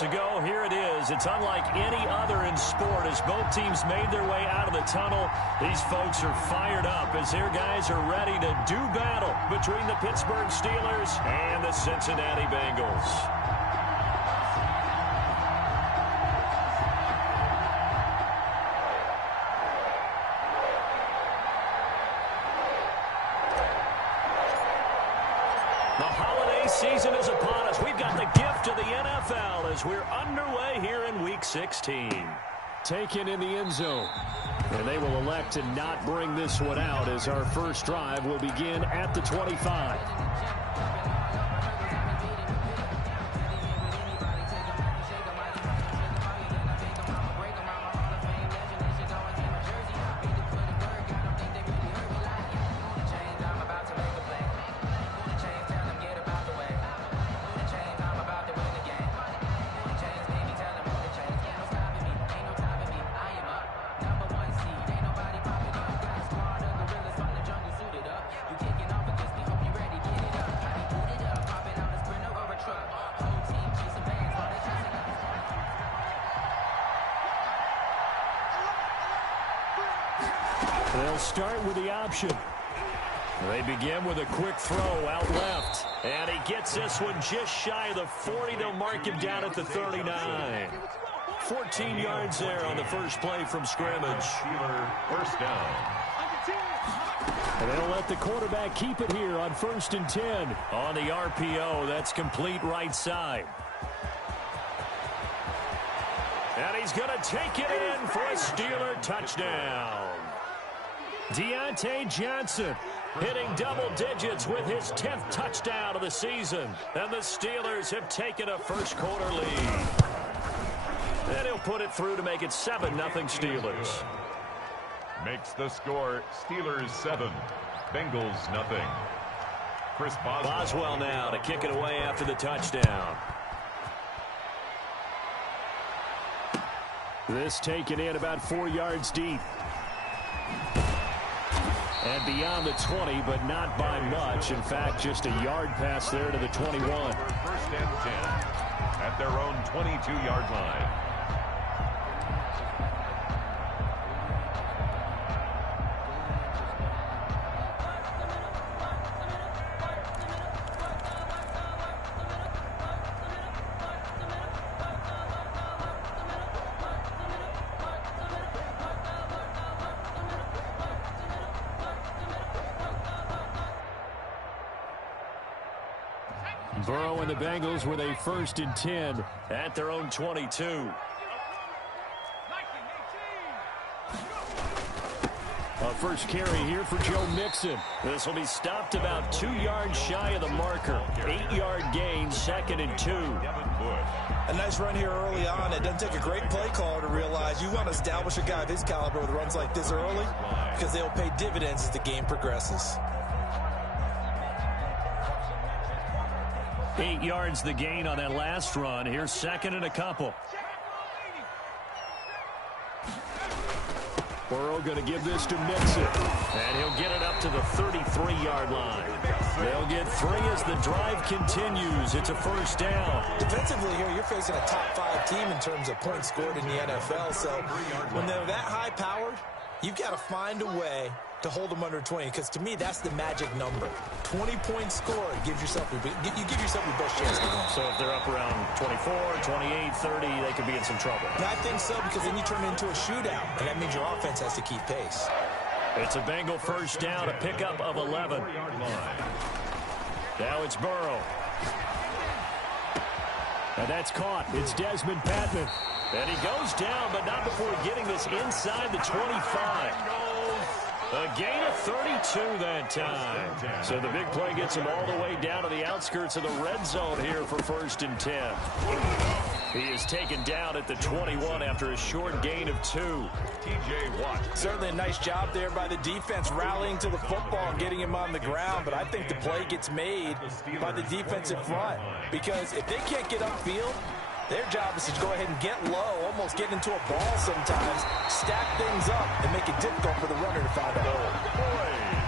minutes ago, here it is. It's unlike any other in sport as both teams made their way out of the tunnel. These folks are fired up as their guys are ready to do battle between the Pittsburgh Steelers and the Cincinnati Bengals. Season is upon us. We've got the gift of the NFL as we're underway here in Week 16. Taken in the end zone. And they will elect to not bring this one out as our first drive will begin at the 25. They'll start with the option. They begin with a quick throw out left. And he gets this one just shy of the 40. They'll mark him down at the 39. 14 yards there on the first play from scrimmage. First down. And they'll let the quarterback keep it here on 1st and 10. On the RPO, that's complete right side. And he's going to take it in for a Steeler touchdown. Deontay Johnson hitting double digits with his 10th touchdown of the season. And the Steelers have taken a first quarter lead. And he'll put it through to make it 7-0 Steelers. Makes the score Steelers 7, Bengals nothing. Chris Boswell now to kick it away after the touchdown. This taken in about 4 yards deep. And beyond the 20, but not by much. In fact, just a yard pass there to the 21. 1st and 10 at their own 22-yard line. Burrow and the Bengals with a 1st and 10 at their own 22. A first carry here for Joe Mixon. This will be stopped about 2 yards shy of the marker. 8-yard gain, 2nd and 2. A nice run here early on. It doesn't take a great play caller to realize you want to establish a guy of his caliber with runs like this early because they'll pay dividends as the game progresses. 8 yards the gain on that last run. Here's 2nd and a couple. Burrow going to give this to Mixon. And he'll get it up to the 33-yard line. They'll get 3 as the drive continues. It's a first down. Defensively here, you're facing a top 5 team in terms of points scored in the NFL. So when they're that high-powered, you've got to find a way to hold them under 20, because to me, that's the magic number. 20 points scored gives yourself you give yourself your best chance to win. So if they're up around 24, 28, 30, they could be in some trouble. And I think so, because then you turn it into a shootout, and that means your offense has to keep pace. It's a Bengal first down, a pickup of 11. Now it's Burrow. And that's caught. It's Desmond Patman. And he goes down, but not before getting this inside the 25. A gain of 32 that time. So the big play gets him all the way down to the outskirts of the red zone here for 1st and 10. He is taken down at the 21 after a short gain of 2. T.J. Watt. Certainly a nice job there by the defense rallying to the football and getting him on the ground, but I think the play gets made by the defensive front, because if they can't get upfield, Their job is to go ahead and get low, almost get into a ball sometimes, stack things up, and make it difficult for the runner to find a hole.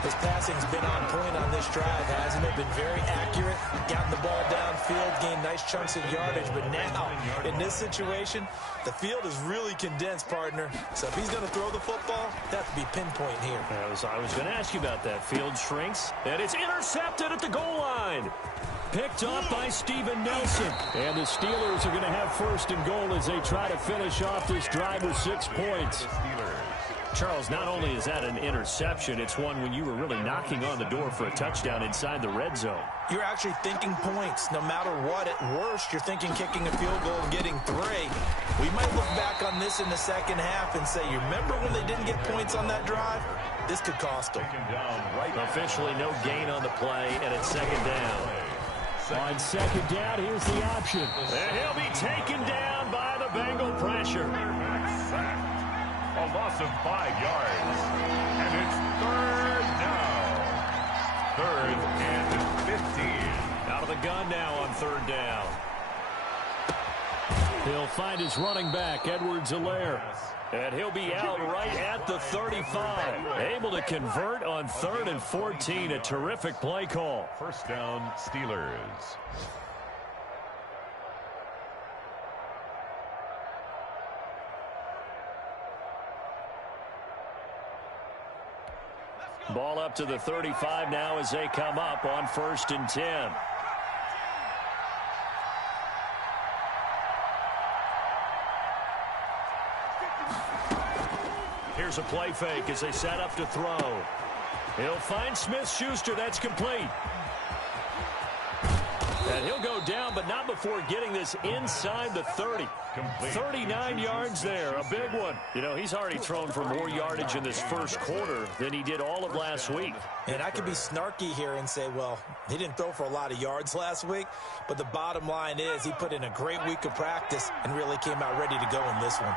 His passing's been on point on this drive, hasn't it? Been very accurate, gotten the ball downfield, gained nice chunks of yardage, but now, in this situation, the field is really condensed, partner. So if he's going to throw the football, that would be pinpoint here. I was going to ask you about that. Field shrinks, and it's intercepted at the goal line. Picked off by Steven Nelson. And the Steelers are going to have first and goal as they try to finish off this drive with 6 points. Charles, not only is that an interception, it's one when you were really knocking on the door for a touchdown inside the red zone. You're actually thinking points. No matter what, at worst, you're thinking kicking a field goal and getting 3. We might look back on this in the second half and say, you remember when they didn't get points on that drive? This could cost them. Officially no gain on the play, and it's second down. On second down, here's the option. And he'll be taken down by the Bengal pressure. A loss of 5 yards. And it's third down. Third and 15. Out of the gun now on third down. He'll find his running back, Edwards-Helaire. And he'll be out right at the 35. Able to convert on 3rd and 14. A terrific play call. First down, Steelers. Ball up to the 35 now as they come up on 1st and 10. Here's a play fake as they set up to throw. He'll find Smith-Schuster. That's complete. And he'll go down, but not before getting this inside the 30. 39 yards there, a big one. You know, he's already thrown for more yardage in this first quarter than he did all of last week. And I could be snarky here and say, well, he didn't throw for a lot of yards last week, but the bottom line is he put in a great week of practice and really came out ready to go in this one.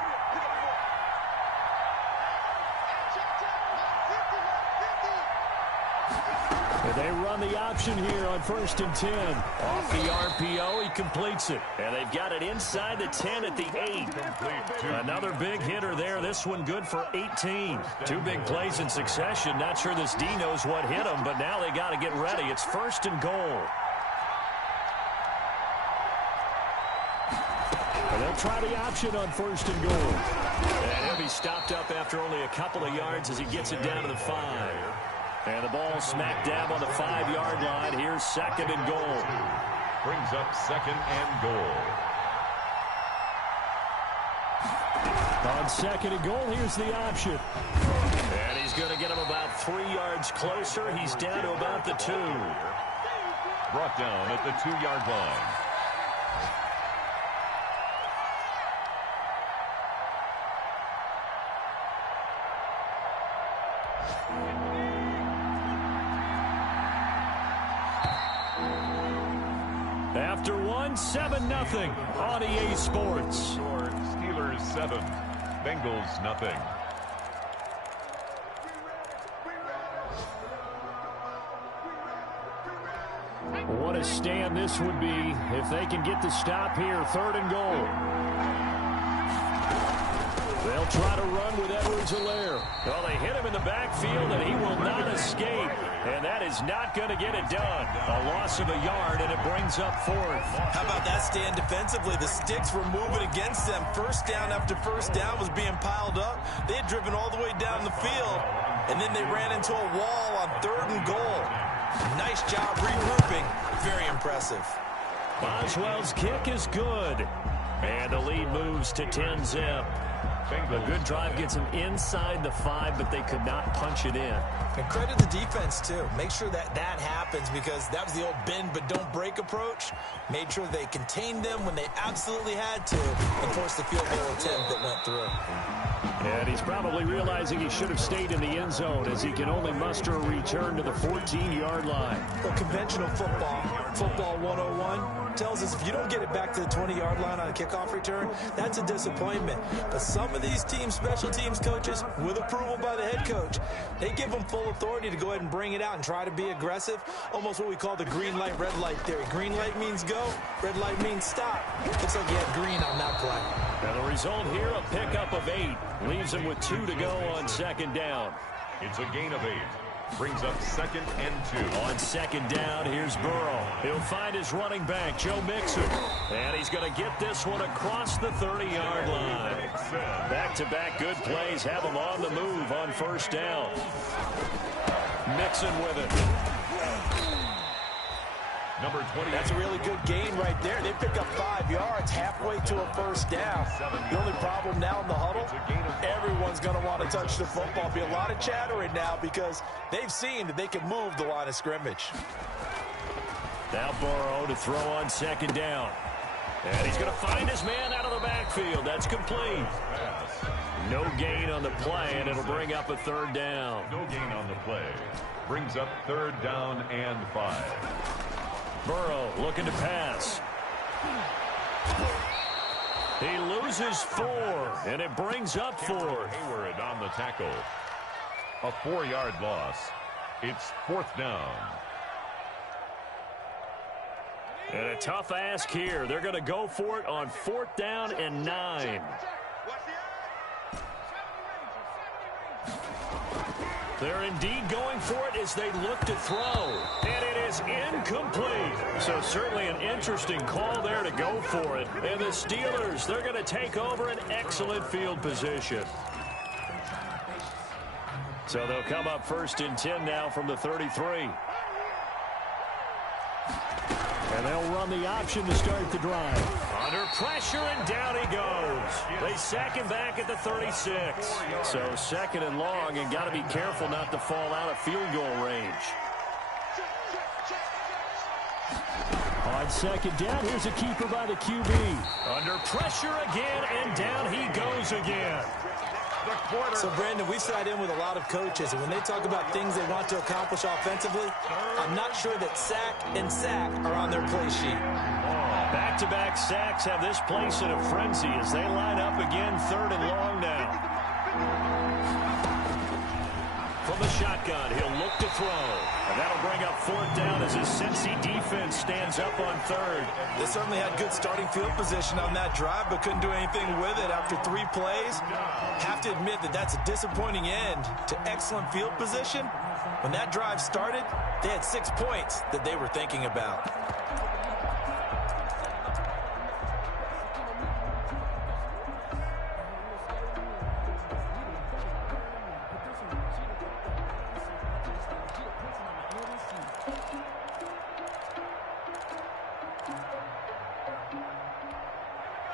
They run the option here on 1st and 10. Off the RPO, he completes it. And they've got it inside the 10 at the 8. Another big hitter there. This one good for 18. 2 big plays in succession. Not sure this D knows what hit him, but now they got to get ready. It's 1st and goal. And they'll try the option on 1st and goal. And he'll be stopped up after only a couple of yards as he gets it down to the 5. And the ball smack dab on the 5-yard line. Here's 2nd and goal. Brings up 2nd and goal. On 2nd and goal, here's the option. And he's going to get him about 3 yards closer. He's down to about the 2. Brought down at the 2-yard line. After 7-0 on EA Sports. Steelers 7, Bengals nothing. What a stand this would be if they can get the stop here. 3rd and goal. They'll try to run with Edwards-Helaire. Well, they hit him in the backfield, and he will not escape. And that is not going to get it done. A loss of a yard, and it brings up 4th. How about that stand defensively? The sticks were moving against them. First down after first down was being piled up. They had driven all the way down the field, and then they ran into a wall on 3rd and goal. Nice job regrouping. Very impressive. Boswell's kick is good. And the lead moves to 10-zip. A good drive gets them inside the 5, but they could not punch it in. And credit the defense, too. Make sure that happens, because that was the old bend but don't break approach. Made sure they contained them when they absolutely had to and forced the field goal attempt that went through. And he's probably realizing he should have stayed in the end zone, as he can only muster a return to the 14-yard line. Well, conventional football 101, tells us if you don't get it back to the 20-yard line on a kickoff return, that's a disappointment. But some of these teams, special teams coaches, with approval by the head coach, they give them full authority to go ahead and bring it out and try to be aggressive. Almost what we call the green light, red light theory. Green light means go, red light means stop. Looks like you had green play. And the result here, a pickup of 8. Leaves him with 2 to go on second down. It's a gain of 8. Brings up 2nd and 2. On second down, here's Burrow. He'll find his running back, Joe Mixon. And he's going to get this one across the 30-yard line. Back-to-back good plays have him on the move on first down. Mixon with it. Number 20. That's a really good gain right there. They pick up 5 yards halfway to a first down. The only problem now in the huddle, everyone's going to want to touch the football. Be a lot of chattering now because they've seen that they can move the line of scrimmage. Now Burrow to throw on second down. And he's going to find his man out of the backfield. That's complete. No gain on the play, and it'll bring up a third down. No gain on the play. Brings up 3rd down and 5. Burrow looking to pass. He loses 4, and it brings up 4. Hayward on the tackle. A 4-yard loss. It's 4th down. And a tough ask here. They're going to go for it on 4th down and 9. They're indeed going for it as they look to throw. And it is incomplete. So certainly an interesting call there to go for it. And the Steelers, they're going to take over an excellent field position. So they'll come up 1st and 10 now from the 33. And they'll run the option to start the drive. Under pressure, and down he goes. They sack him back at the 36. So 2nd and long, and got to be careful not to fall out of field goal range. On second down, here's a keeper by the QB. Under pressure again, and down he goes again. So, Brandon, we sat in with a lot of coaches, and when they talk about things they want to accomplish offensively, I'm not sure that sack and sack are on their play sheet. Back-to-back sacks have this place in a frenzy as they line up again 3rd and long now. From the shotgun, he'll look to throw. And that'll bring up 4th down as his Cincy defense stands up on 3rd. They certainly had good starting field position on that drive, but couldn't do anything with it after 3 plays. Have to admit that that's a disappointing end to excellent field position. When that drive started, they had 6 points that they were thinking about.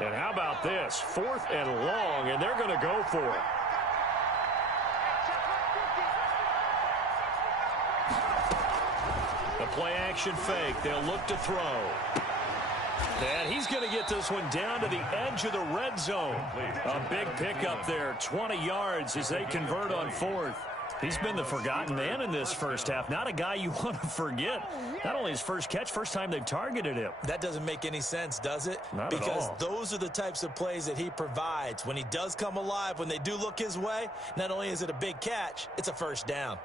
And how about this? 4th and long, and they're going to go for it. The play-action fake. They'll look to throw. And he's going to get this one down to the edge of the red zone. A big pickup there, 20 yards as they convert on 4th. He's been the forgotten man in this first half. Not a guy you want to forget. Not only his first catch, first time they've targeted him. That doesn't make any sense, does it? Not at all. Because those are the types of plays that he provides. When he does come alive, when they do look his way, not only is it a big catch, it's a first down.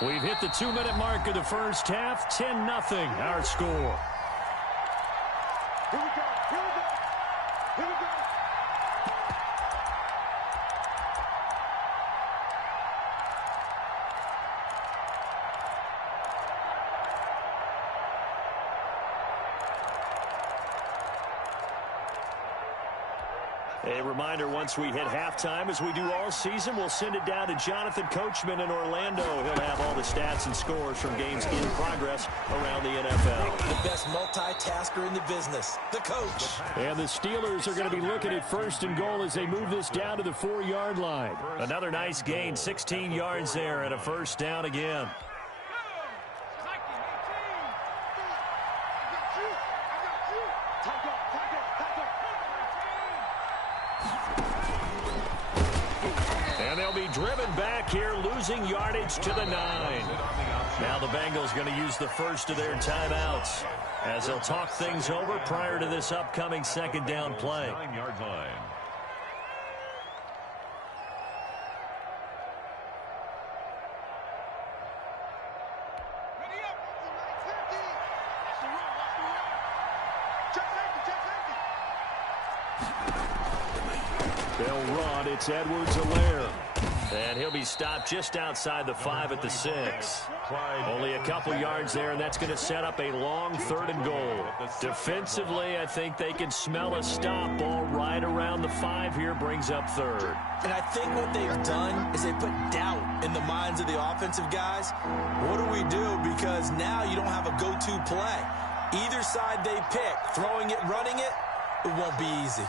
We've hit the 2-minute mark of the first half. 10-0 our score. Here we go. Here we go. Here we go. A reminder, once we hit halftime, as we do all season, we'll send it down to Jonathan Coachman in Orlando. He'll have all the stats and scores from games in progress around the NFL. The best multitasker in the business, the coach. And the Steelers are going to be looking at 1st and goal as they move this down to the 4-yard line. Another nice gain, 16 yards there, and a first down again. Driven back here, losing yardage to the 9. Now the Bengals going to use the first of their timeouts as they'll talk things over prior to this upcoming 2nd down play. 9-yard line. They'll run. It's Edwards-Helaire. And he'll be stopped just outside the 5 at the 6. Only a couple yards there, and that's going to set up a long 3rd and goal. Defensively, I think they can smell a stop ball right around the 5 here, brings up 3rd. And I think what they've done is they put doubt in the minds of the offensive guys. What do we do? Because now you don't have a go-to play. Either side they pick, throwing it, running it, it won't be easy.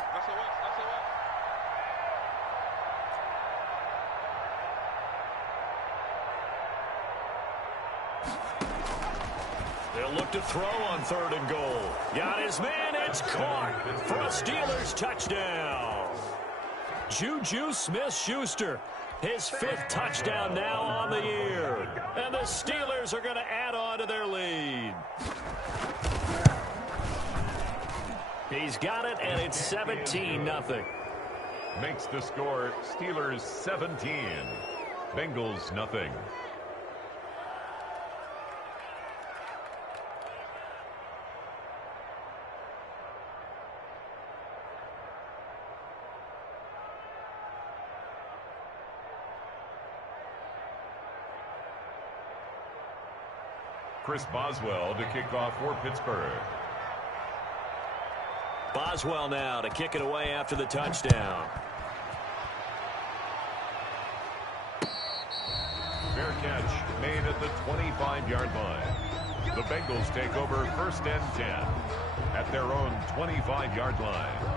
They'll look to throw on 3rd and goal. Got his man. It's caught for a Steelers touchdown. Juju Smith-Schuster, his 5th touchdown now on the year. And the Steelers are going to add on to their lead. He's got it, and it's 17-0. Makes the score Steelers 17, Bengals nothing. Chris Boswell to kick off for Pittsburgh. Boswell now to kick it away after the touchdown. Fair catch made at the 25-yard line. The Bengals take over 1st and 10 at their own 25-yard line.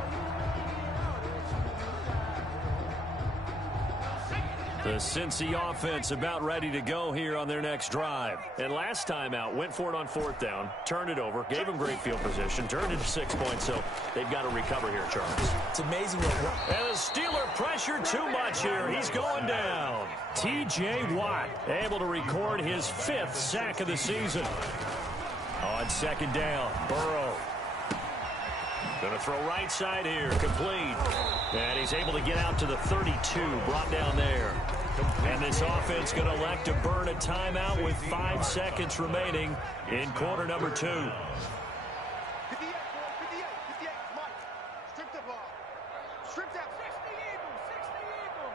The Cincy offense about ready to go here on their next drive. And last time out, went for it on 4th down, turned it over, gave them great field position, turned it to 6 points, so they've got to recover here, Charles. It's amazing what... And the Steeler pressure too much here. He's going down. T.J. Watt able to record his 5th sack of the season. On 2nd down, Burrow. Going to throw right side here, complete. And he's able to get out to the 32, brought down there. And this offense going to elect to burn a timeout with 5 seconds remaining in quarter number 2. 58, 58, 58, Mike. Strip the ball. Strip that. 60 Eagles, 60 Eagles.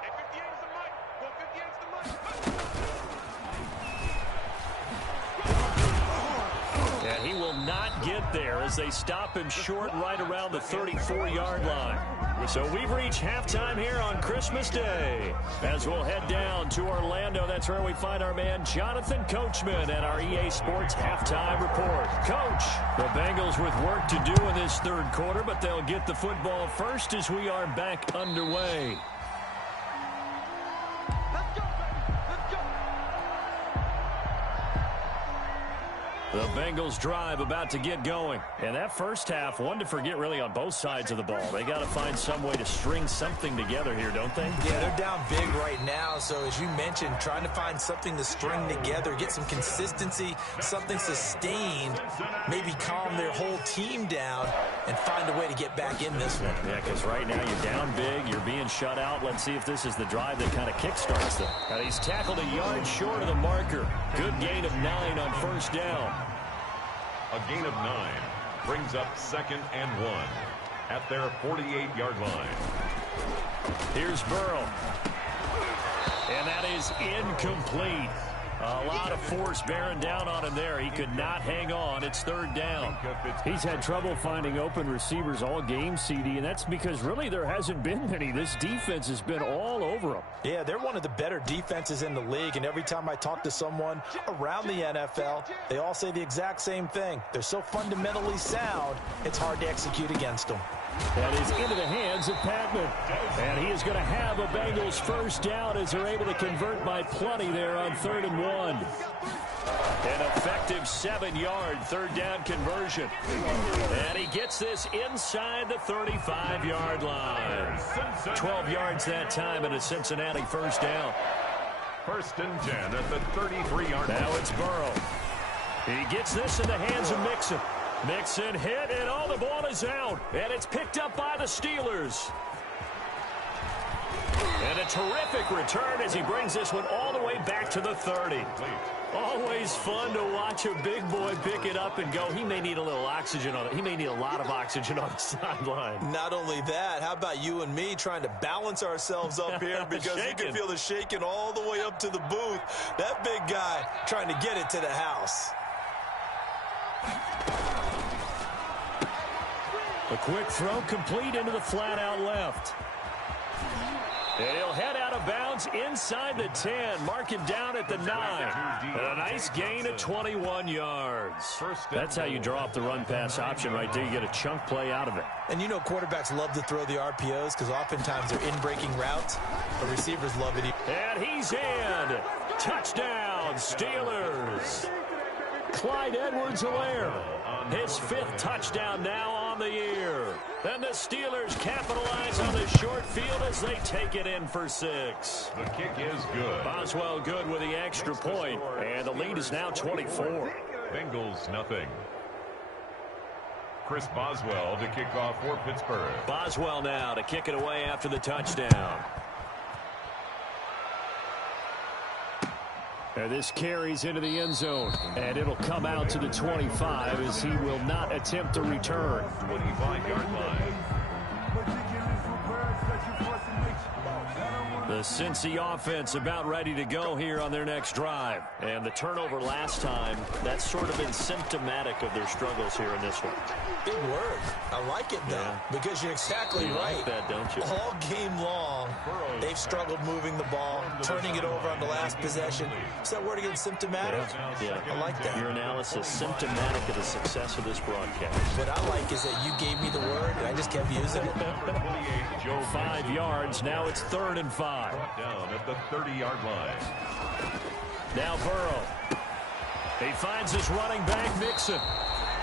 Hey, 58 is the Mike. Go 58 is the Mike. And he will not get there as they stop him short right around the 34-yard line. So we've reached halftime here on Christmas Day. As we'll head down to Orlando, that's where we find our man Jonathan Coachman at our EA Sports Halftime Report. Coach, the Bengals with work to do in this 3rd quarter, but they'll get the football first as we are back underway. The Bengals drive about to get going. And that first half, one to forget really on both sides of the ball. They got to find some way to string something together here, don't they? Yeah, they're down big right now. So as you mentioned, trying to find something to string together, get some consistency, something sustained, maybe calm their whole team down and find a way to get back in this one. Yeah, because right now you're down big, you're being shut out. Let's see if this is the drive that kind of kickstarts them. Now he's tackled a yard short of the marker. Good gain of 9 on 1st down. A gain of 9 brings up 2nd and 1 at their 48-yard line. Here's Burrow. And that is incomplete. A lot of force bearing down on him there. He could not hang on. It's 3rd down. He's had trouble finding open receivers all game, CD, and that's because really there hasn't been many. This defense has been all over him. Yeah, they're one of the better defenses in the league, and every time I talk to someone around the NFL, they all say the exact same thing. They're so fundamentally sound, it's hard to execute against them. That is into the hands of Patman. And he is going to have a Bengals 1st down as they're able to convert by plenty there on 3rd and 1. An effective 7-yard 3rd down conversion. And he gets this inside the 35-yard line. 12 yards that time and a Cincinnati 1st down. 1st and 10 at the 33-yard line. Now it's Burrow. He gets this in the hands of Mixon. Mixon hit, and the ball is out. And it's picked up by the Steelers. And a terrific return as he brings this one all the way back to the 30. Always fun to watch a big boy pick it up and go. He may need a little oxygen on it. He may need a lot of oxygen on the sideline. Not only that, how about you and me trying to balance ourselves up here because you can feel the shaking all the way up to the booth. That big guy trying to get it to the house. A quick throw complete into the flat out left. And he'll head out of bounds inside the 10, marking down at the 9. And a nice gain of 21 yards. That's how you draw up the run-pass option right there. You get a chunk play out of it. And you know quarterbacks love to throw the RPOs because oftentimes they're in-breaking routes. The receivers love it. And he's in. Touchdown, Steelers. Clyde Edwards-Helaire, his 5th touchdown now on the year. Then the Steelers capitalize on the short field as they take it in for 6. The kick is good. Boswell good with the extra point, and the lead is now 24. Bengals nothing. Chris Boswell to kick off for Pittsburgh. Boswell now to kick it away after the touchdown. And this carries into the end zone, and it'll come out to the 25 as he will not attempt to return. 25-yard line. The Cincy offense about ready to go here on their next drive. And the turnover last time, that's sort of been symptomatic of their struggles here in this one. Big word. I like it, though, because you're exactly right. Like that, don't you? All game long, they've struggled moving the ball, turning it over on the last possession. Is that word again, symptomatic? Yeah. I like that. Your analysis, symptomatic of the success of this broadcast. What I like is that you gave me the word, and I just kept using it. 5 yards. Now it's 3rd and 5. Down at the 30-yard line. Now Burrow. He finds his running back, Mixon.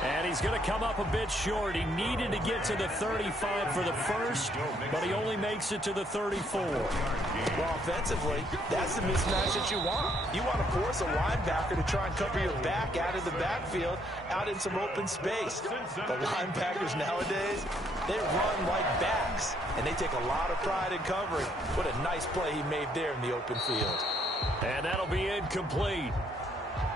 And he's going to come up a bit short. He needed to get to the 35 for the first, but he only makes it to the 34. Well, offensively, that's the mismatch that you want. You want to force a linebacker to try and cover your back out of the backfield, out in some open space. The linebackers nowadays, they run like backs, and they take a lot of pride in covering. What a nice play he made there in the open field. And that'll be incomplete.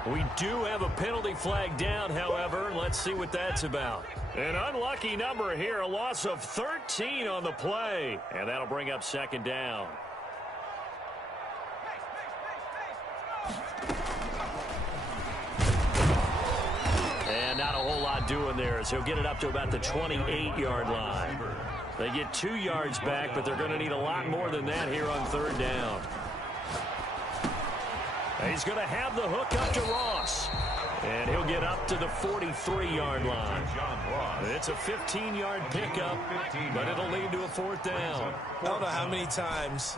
We do have a penalty flag down, however. Let's see what that's about. An unlucky number here, a loss of 13 on the play. And that'll bring up 2nd down. And not a whole lot doing there, as he'll get it up to about the 28-yard line. They get 2 yards back, but they're going to need a lot more than that here on 3rd down. He's going to have the hook up to Ross. And he'll get up to the 43-yard line. It's a 15-yard pickup, but it'll lead to a 4th down. I don't know how many times,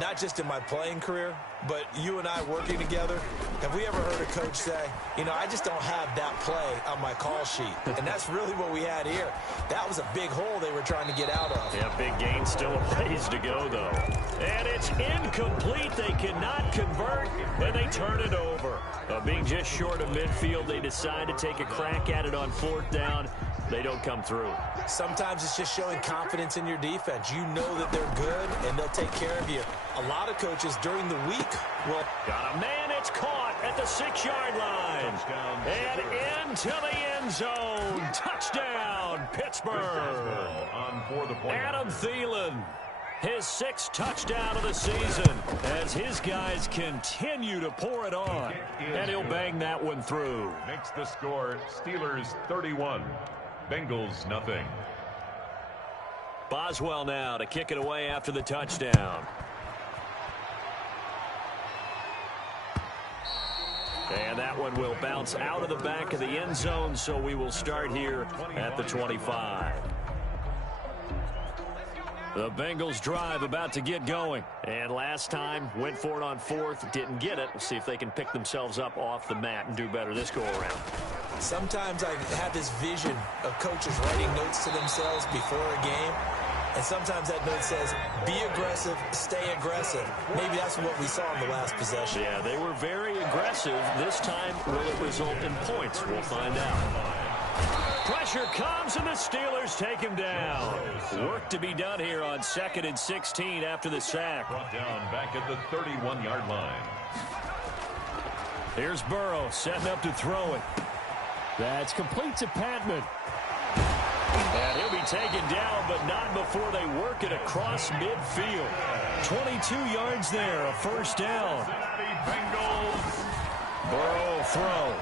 not just in my playing career, but you and I working together, have we ever heard a coach say, you know, I just don't have that play on my call sheet. And that's really what we had here. That was a big hole they were trying to get out of. Yeah, big gain, still a ways to go, though. And it's incomplete. They cannot convert, and they turn it over. Being just short of midfield, they decide to take a crack at it on 4th down. They don't come through. Sometimes it's just showing confidence in your defense. You know that they're good, and they'll take care of you. A lot of coaches during the week will... Got a man, it's caught at the 6-yard line. And into the end zone. Touchdown, Pittsburgh. Adam Thielen, his 6th touchdown of the season as his guys continue to pour it on. And he'll bang that one through. Makes the score Steelers 31. Bengals nothing. Boswell now to kick it away after the touchdown. And that one will bounce out of the back of the end zone, so we will start here at the 25. The Bengals drive about to get going. And last time, went for it on 4th, didn't get it. We'll see if they can pick themselves up off the mat and do better this go-around. Sometimes I have this vision of coaches writing notes to themselves before a game. And sometimes that note says, be aggressive, stay aggressive. Maybe that's what we saw in the last possession. Yeah, they were very aggressive. This time, will it result in points? We'll find out. Pressure comes, and the Steelers take him down. Work to be done here on 2nd and 16 after the sack. Brought down back at the 31-yard line. Here's Burrow setting up to throw it. That's complete to Patman. And he'll be taken down, but not before they work it across midfield. 22 yards there, a first down. Burrow throw.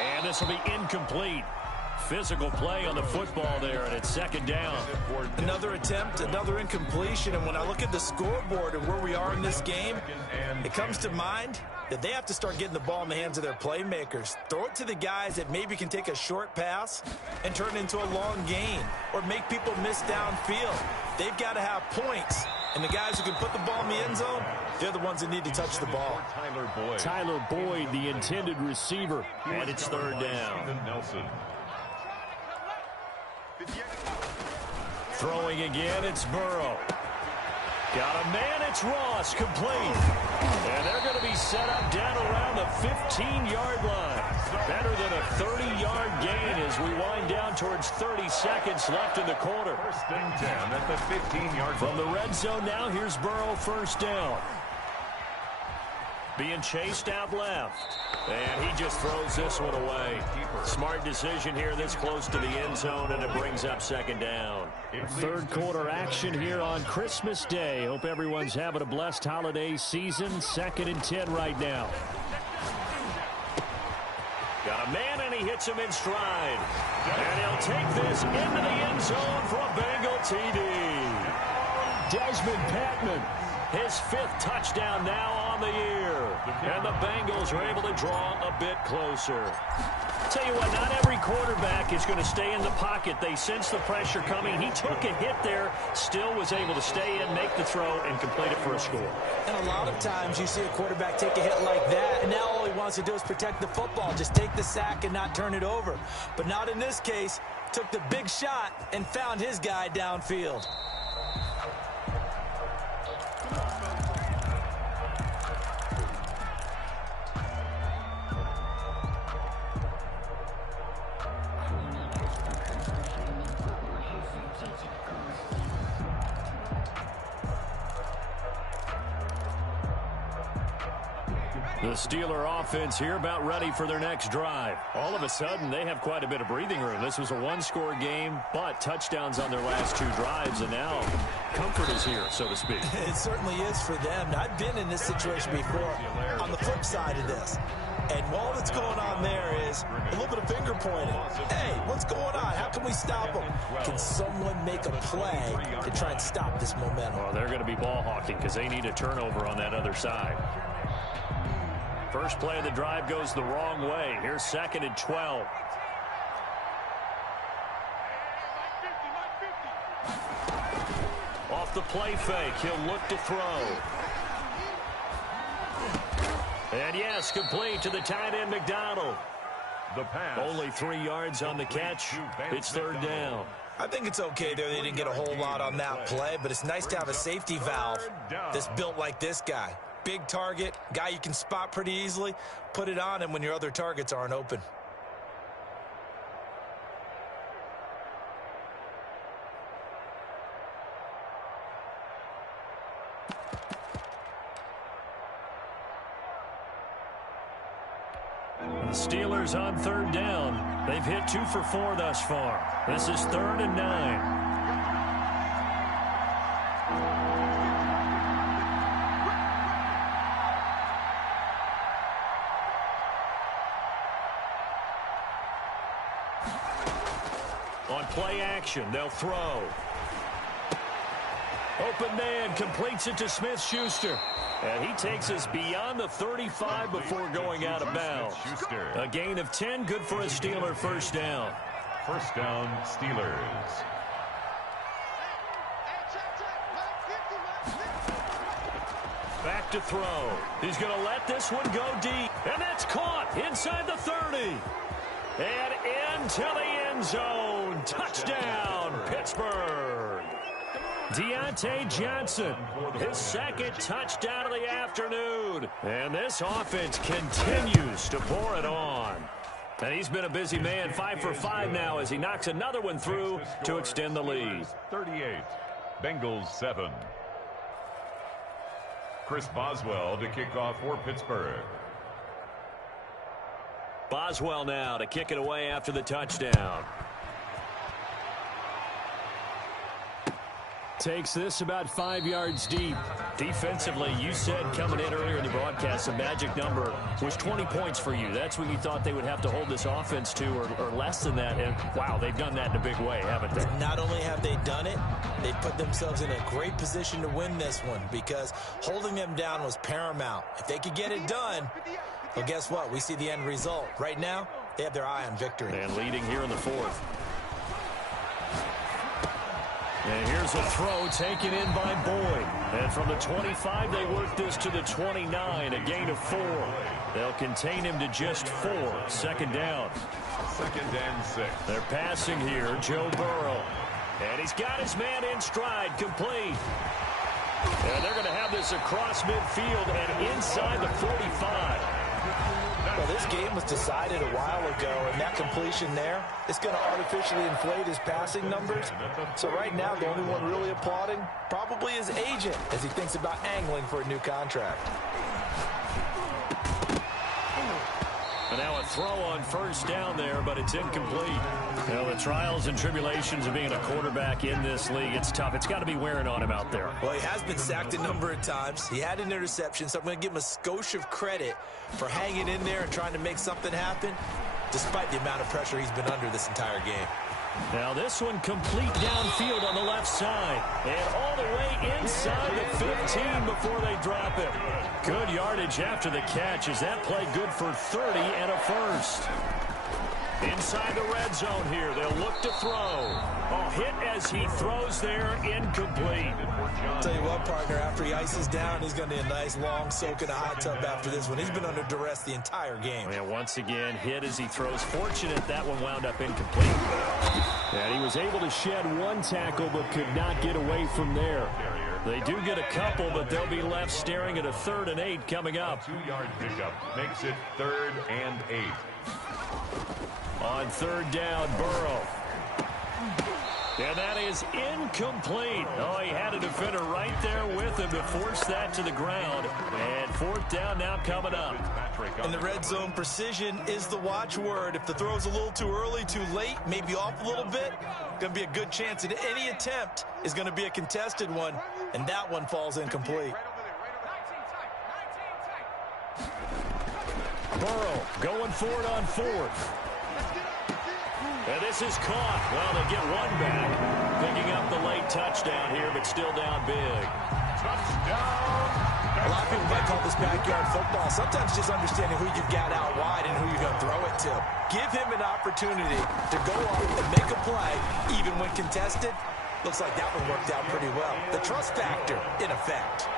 And this will be incomplete. Physical play on the football there, and it's 2nd down. Another attempt, another incompletion, and when I look at the scoreboard and where we are in this game, it comes to mind that they have to start getting the ball in the hands of their playmakers. Throw it to the guys that maybe can take a short pass and turn it into a long gain or make people miss downfield. They've got to have points, and the guys who can put the ball in the end zone, they're the ones that need to touch the ball. Tyler Boyd, the intended receiver, and it's 3rd down. Throwing again, it's Burrow. Got a man, it's Ross, complete. And they're going to be set up down around the 15-yard line. Better than a 30-yard gain as we wind down towards 30 seconds left in the quarter. 1st and 10 at the 15-yard line. From the red zone now, here's Burrow, 1st down. Being chased out left. And he just throws this one away. Smart decision here this close to the end zone, and it brings up 2nd down. 3rd quarter action here on Christmas Day. Hope everyone's having a blessed holiday season. 2nd and 10 right now. Got a man, and he hits him in stride. And he'll take this into the end zone for a Bengal TD. Desmond Patman, his 5th touchdown now on the year. And the Bengals are able to draw a bit closer. Tell you what, not every quarterback is going to stay in the pocket. They sense the pressure coming. He took a hit there, still was able to stay in, make the throw, and complete it for a score. And a lot of times you see a quarterback take a hit like that, and now all he wants to do is protect the football. Just take the sack and not turn it over. But not in this case. Took the big shot and found his guy downfield. The Steeler offense here about ready for their next drive. All of a sudden, they have quite a bit of breathing room. This was a one-score game, but touchdowns on their last 2 drives, and now comfort is here, so to speak. It certainly is for them. I've been in this situation before on the flip side of this. And all that's going on there is a little bit of finger pointing. Hey, what's going on? How can we stop them? Can someone make a play to try and stop this momentum? Well, they're going to be ball hawking because they need a turnover on that other side. First play of the drive goes the wrong way. Here's 2nd and 12. Off the play fake, he'll look to throw. And yes, complete to the tight end, McDonald. The pass. Only 3 yards on the catch. It's 3rd down. I think it's okay there. They didn't get a whole lot on that play, but it's nice to have a safety valve that's built like this guy. Big target, guy you can spot pretty easily. Put it on him when your other targets aren't open. The Steelers on 3rd down. They've hit 2 for 4 thus far. This is 3rd and 9. On play action, they'll throw. Open man completes it to Smith-Schuster. And he takes us beyond the 35 before going out of bounds. A gain of 10, good for a Steeler 1st down. 1st down, Steelers. Back to throw. He's going to let this one go deep. And that's caught inside the 30. And into the end zone. Touchdown, Pittsburgh. Deontay Johnson, his 2nd touchdown of the afternoon. And this offense continues to pour it on. And he's been a busy man, 5 for 5 now as he knocks another one through to extend the lead. 38, Bengals 7. Chris Boswell to kick off for Pittsburgh. Boswell now to kick it away after the touchdown. Takes this about 5 yards deep. Defensively, you said coming in earlier in the broadcast, the magic number was 20 points for you. That's what you thought they would have to hold this offense to, or less than that. And, wow, they've done that in a big way, haven't they? Not only have they done it, they put themselves in a great position to win this one because holding them down was paramount. If they could get it done, well, guess what? We see the end result. Right now, they have their eye on victory. And leading here in the fourth. And here's a throw taken in by Boyd. And from the 25, they work this to the 29, a gain of 4. They'll contain him to just 4. Second down. 2nd and 6. They're passing here, Joe Burrow. And he's got his man in stride, complete. And they're going to have this across midfield and inside the 45. Well, this game was decided a while ago, and that completion there, it's going to artificially inflate his passing numbers. So right now, the only one really applauding probably his agent as he thinks about angling for a new contract. And now a throw on first down there, but it's incomplete. You know, the trials and tribulations of being a quarterback in this league, it's tough. It's got to be wearing on him out there. Well, he has been sacked a number of times. He had an interception, so I'm going to give him a skosh of credit for hanging in there and trying to make something happen, despite the amount of pressure he's been under this entire game. Now this one complete downfield on the left side. And all the way inside the 15 before they drop it. Good yardage after the catch. Is that play good for 30 and a first? Inside the red zone here. They'll look to throw. Oh, hit as he throws there, incomplete. I'll tell you what, partner, after he ices down, he's going to need a nice long soak in a hot tub after this one. He's been under duress the entire game. And once again, hit as he throws. Fortunate that one wound up incomplete. And he was able to shed one tackle but could not get away from there. They do get a couple, but they'll be left staring at a 3rd and 8 coming up. 2-yard pickup makes it 3rd and 8. On 3rd down, Burrow. And that is incomplete. Oh, he had a defender right there with him to force that to the ground. And 4th down now coming up. In the red zone, precision is the watchword. If the throw's a little too early, too late, maybe off a little bit, going to be a good chance that any attempt is going to be a contested one, and that one falls incomplete. Burrow going for it on 4th. And this is caught. Well, they get one back. Picking up the late touchdown here, but still down big. Touchdown. A lot of people might call this backyard football. Sometimes just understanding who you've got out wide and who you're going to throw it to. Give him an opportunity to go up and make a play, even when contested. Looks like that one worked out pretty well. The trust factor in effect.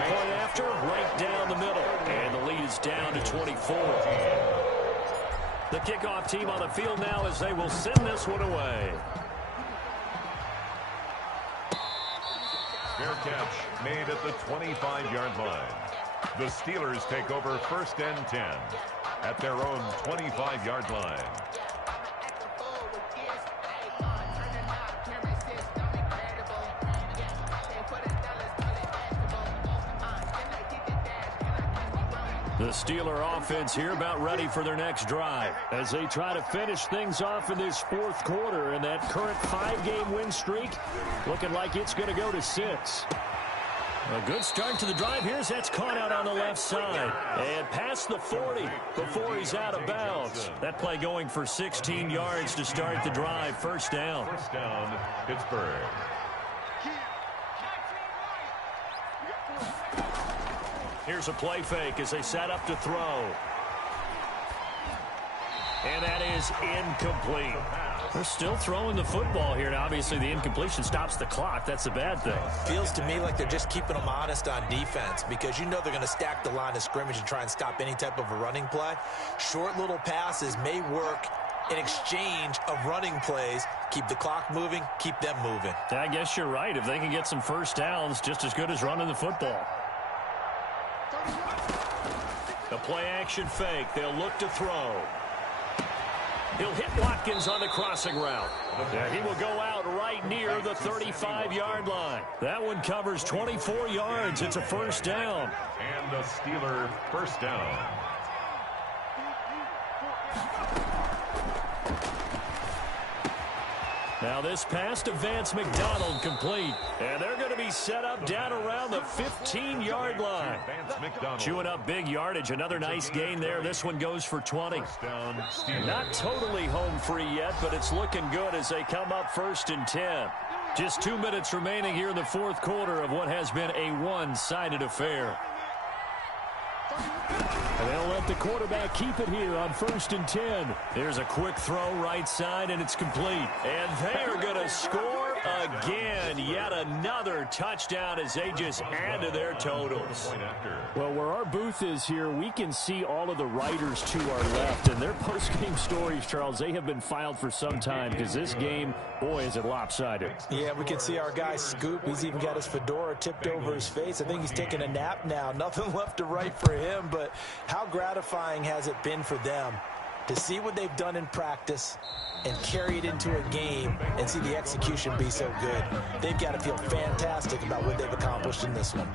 Point after, right down the middle. And the lead is down to 24. The kickoff team on the field now as they will send this one away. Fair catch made at the 25-yard line. The Steelers take over 1st and 10 at their own 25-yard line. The Steeler offense here about ready for their next drive as they try to finish things off in this 4th quarter, and that current 5-game win streak looking like it's going to go to 6. A good start to the drive. Here's that's caught out on the left side and past the 40 before he's out of bounds. That play going for 16 yards to start the drive. 1st down. 1st down, Pittsburgh. Here's a play fake as they set up to throw. And that is incomplete. They're still throwing the football here. Now, obviously, the incompletion stops the clock. That's the bad thing. Feels to me like they're just keeping them honest on defense because you know they're going to stack the line of scrimmage and try and stop any type of a running play. Short little passes may work in exchange of running plays. Keep the clock moving, keep them moving. I guess you're right. If they can get some first downs, just as good as running the football. A play-action fake. They'll look to throw. He'll hit Watkins on the crossing route. And he will go out right near the 35-yard line. That one covers 24 yards. It's a first down. And the Steeler first down. Now this pass to Vance McDonald complete. And they're going to be set up down around the 15-yard line. Chewing up big yardage. Another nice gain there. This one goes for 20. Not totally home free yet, but it's looking good as they come up first and 10. Just 2 minutes remaining here in the fourth quarter of what has been a one-sided affair. And they'll let the quarterback keep it here on first and 10. There's a quick throw right side, and it's complete. And they are going to score again. Yet another touchdown as they just add to their totals. Well, where our booth is here, we can see all of the writers to our left. And their post-game stories, Charles, they have been filed for some time because this game, boy, is it lopsided. Yeah, we can see our guy Scoop. He's even got his fedora tipped over his face. I think he's taking a nap now. Nothing left to write for him, but how gratifying has it been for them to see what they've done in practice and carry it into a game and see the execution be so good. They've got to feel fantastic about what they've accomplished in this one.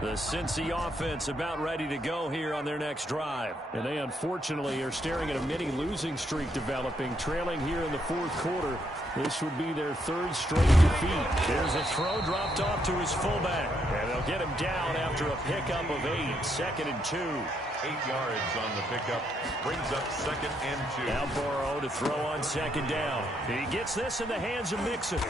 The Cincy offense about ready to go here on their next drive. And they unfortunately are staring at a mini losing streak developing, trailing here in the fourth quarter. This would be their third straight defeat. There's a throw dropped off to his fullback. And they'll get him down after a pickup of 8. Second and 2. 8 yards on the pickup. Brings up second and 2. Now Burrow to throw on second down. He gets this in the hands of Mixon.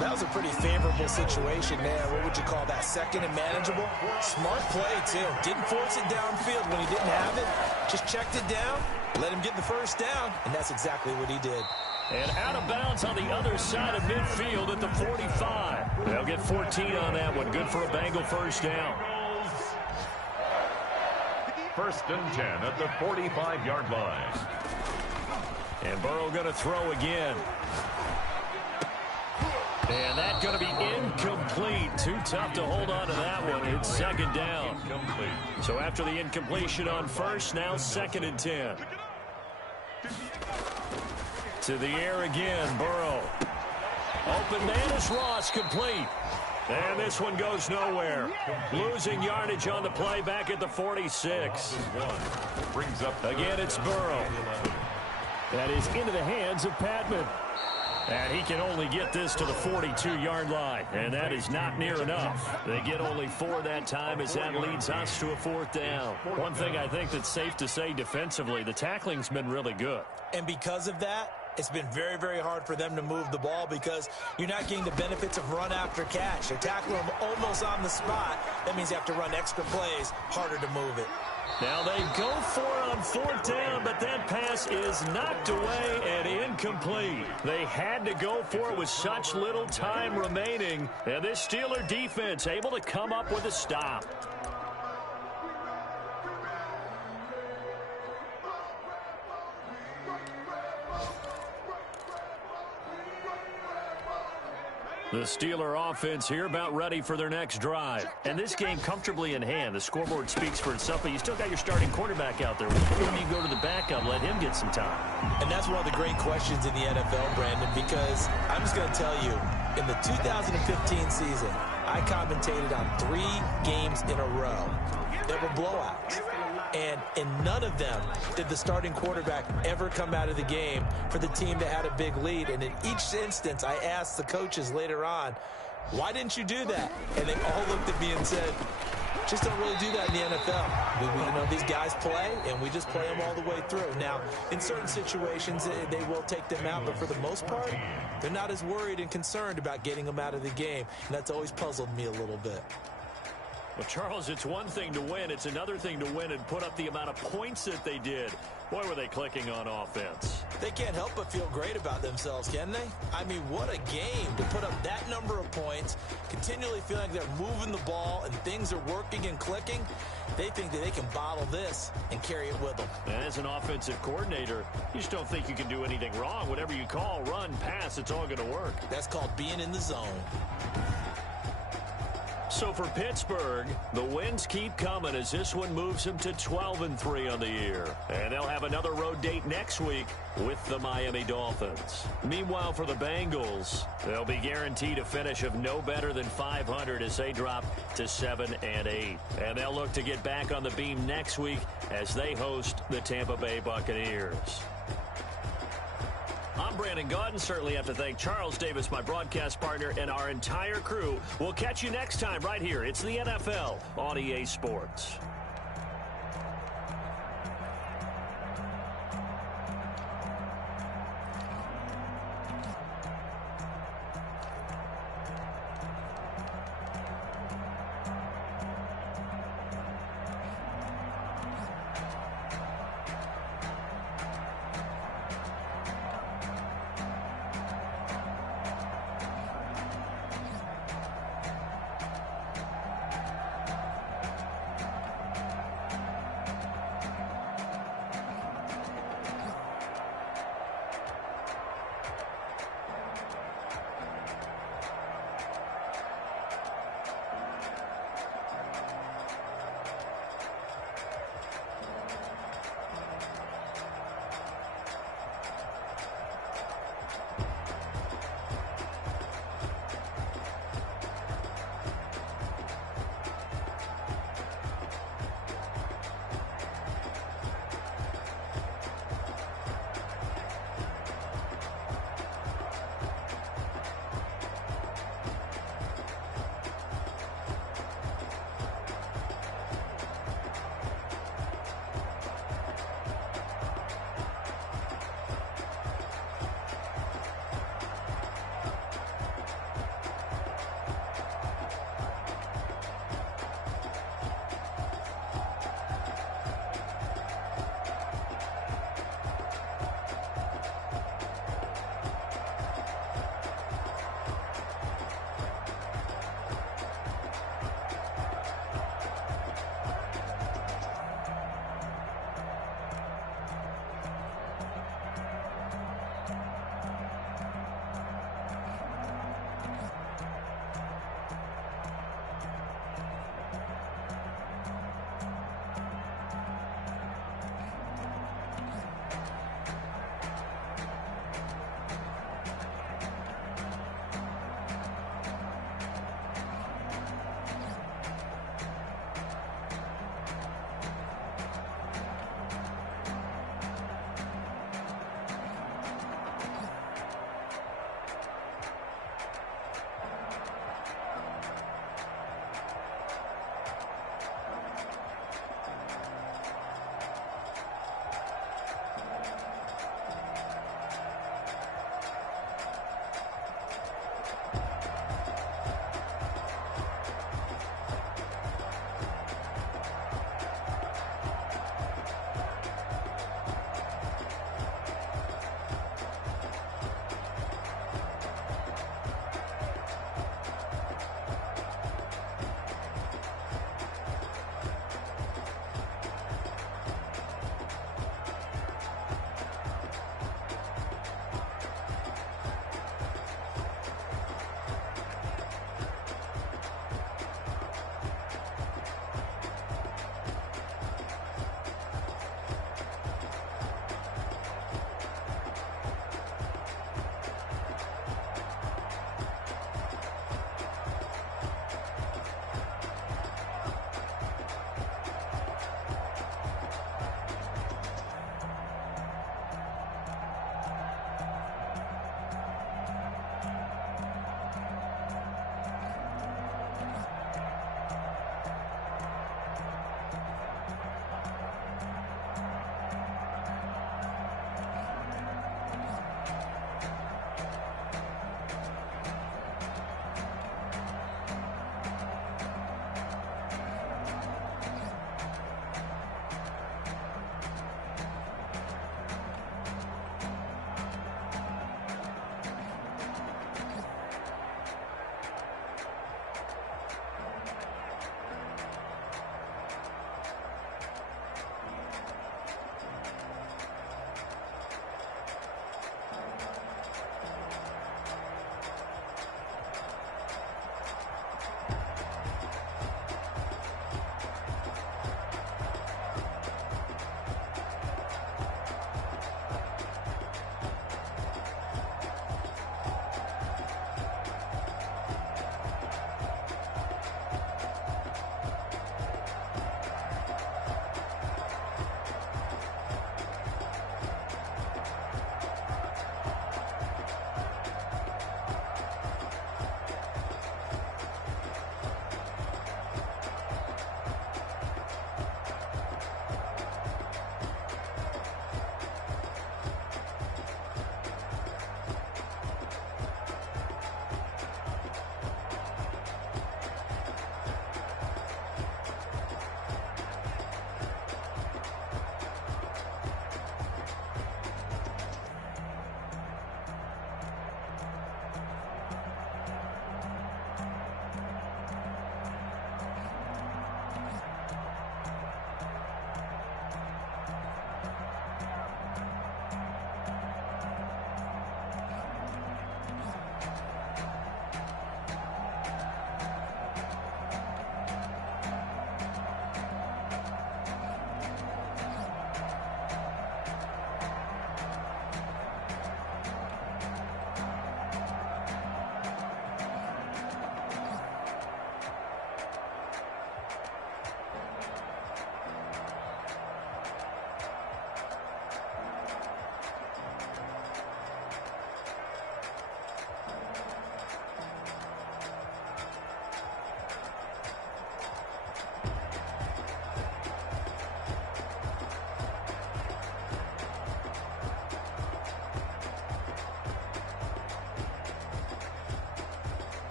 That was a pretty favorable situation there. What would you call that? Second and manageable? Smart play, too. Didn't force it downfield when he didn't have it. Just checked it down, let him get the first down, and that's exactly what he did. And out of bounds on the other side of midfield at the 45. They'll get 14 on that one. Good for a Bengal first down. First and 10 at the 45-yard line. And Burrow going to throw again. And that's going to be incomplete. Too tough to hold on to that one. It's second down. Incomplete. So after the incompletion on first, now second and 10. To the air again, Burrow. Open man is Ross, complete. And this one goes nowhere. Losing yardage on the play back at the 46. Brings up again, it's Burrow. That is into the hands of Patman. And he can only get this to the 42-yard line. And that is not near enough. They get only 4 that time as that leads us to a fourth down. One thing I think that's safe to say defensively, the tackling's been really good. And because of that, it's been very, very hard for them to move the ball because you're not getting the benefits of run after catch. They're tackling them almost on the spot. That means you have to run extra plays, harder to move it. Now they go for it on fourth down, but that pass is knocked away and incomplete. They had to go for it with such little time remaining. And this Steeler defense able to come up with a stop. The Steeler offense here about ready for their next drive. And this game comfortably in hand. The scoreboard speaks for itself, but you still got your starting quarterback out there. When you go to the backup, let him get some time. And that's one of the great questions in the NFL, Brandon, because I'm just going to tell you, in the 2015 season, I commentated on 3 games in a row that were blowouts. And in none of them did the starting quarterback ever come out of the game for the team that had a big lead. And in each instance, I asked the coaches later on, why didn't you do that? And they all looked at me and said, just don't really do that in the NFL. You know, these guys play, and we just play them all the way through. Now, in certain situations, they will take them out, but for the most part, they're not as worried and concerned about getting them out of the game. And that's always puzzled me a little bit. Well, Charles, it's one thing to win. It's another thing to win and put up the amount of points that they did. Boy, were they clicking on offense. They can't help but feel great about themselves, can they? I mean, what a game to put up that number of points, continually feeling like they're moving the ball and things are working and clicking. They think that they can bottle this and carry it with them. And as an offensive coordinator, you just don't think you can do anything wrong. Whatever you call, run, pass, it's all going to work. That's called being in the zone. So for Pittsburgh, the wins keep coming as this one moves them to 12-3 on the year. And they'll have another road date next week with the Miami Dolphins. Meanwhile, for the Bengals, they'll be guaranteed a finish of no better than 500 as they drop to 7-8. And they'll look to get back on the beam next week as they host the Tampa Bay Buccaneers. I'm Brandon Gaudin. Certainly have to thank Charles Davis, my broadcast partner, and our entire crew. We'll catch you next time right here. It's the NFL on EA Sports.